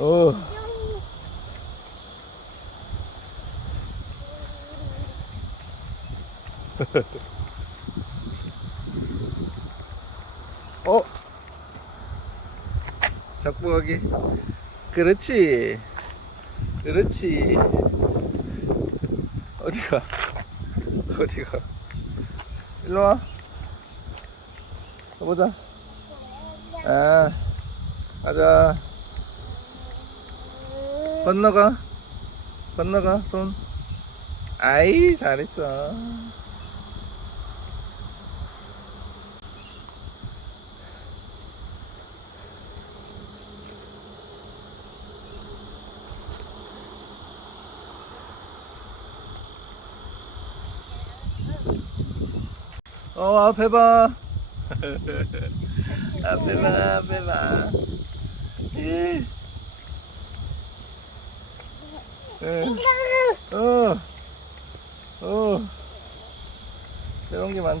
어. 어? 가기. 그렇지. 그렇지. 어디가? 어디가? 일로 와. 가보자. 아, 가자. 건너가. 건너가, 손. 아이, 잘했어. 어, 앞에 봐. 앞에 봐, 앞에 봐. 예. 예. 어, 어. 이런 게 많다.